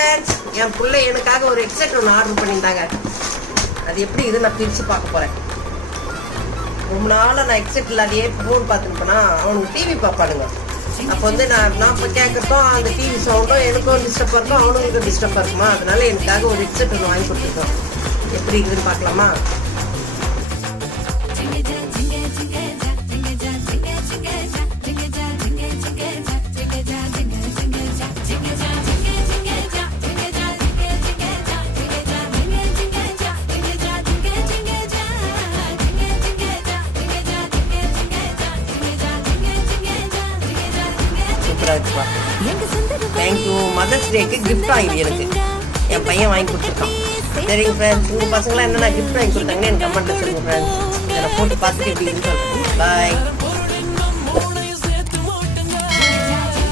Friends, என் பிள்ளை எனக்காக ஒரு ஹெட்செட் ஒன்று ஆர்டர் பண்ணியிருந்தாங்க. அது எப்படி இது நான் பிரித்து பார்க்க போகிறேன். ரொம்ப நாளாக நான் ஹெட்செட் இல்லாதையே ஃபோன் பார்த்துட்டு போனால் அவனுக்கு டிவி பார்ப்பானுங்க. அப்போ வந்து நான் இப்போ கேட்கறதும் அந்த டிவி சவுண்டும் எனக்கும் டிஸ்டர்பாக இருக்கும், அவனுக்கு டிஸ்டர்பாக இருக்குமா. அதனால எனக்காக ஒரு ஹெட்செட் ஒன்று வாங்கி கொடுத்துருக்கோம். எப்படி இருக்குதுன்னு பார்க்கலாமா? தேங்க்யூ. மதர்ஸ் டேக்கு கிஃப்ட் வாங்கி எனக்கு என் பையன் வாங்கி கொடுத்துருக்கான். சரிங்க ஃப்ரெண்ட்ஸ், உங்கள் பசங்களாம் என்னென்ன கிஃப்ட் வாங்கி கொடுத்தாங்கன்னு எனக்கு கமெண்ட்டில் சொல்லுங்கள் ஃப்ரெண்ட்ஸ். இதை போட்டு பார்த்துட்டு எப்படி இருக்குன்னு சொல்கிறேன். பாய்.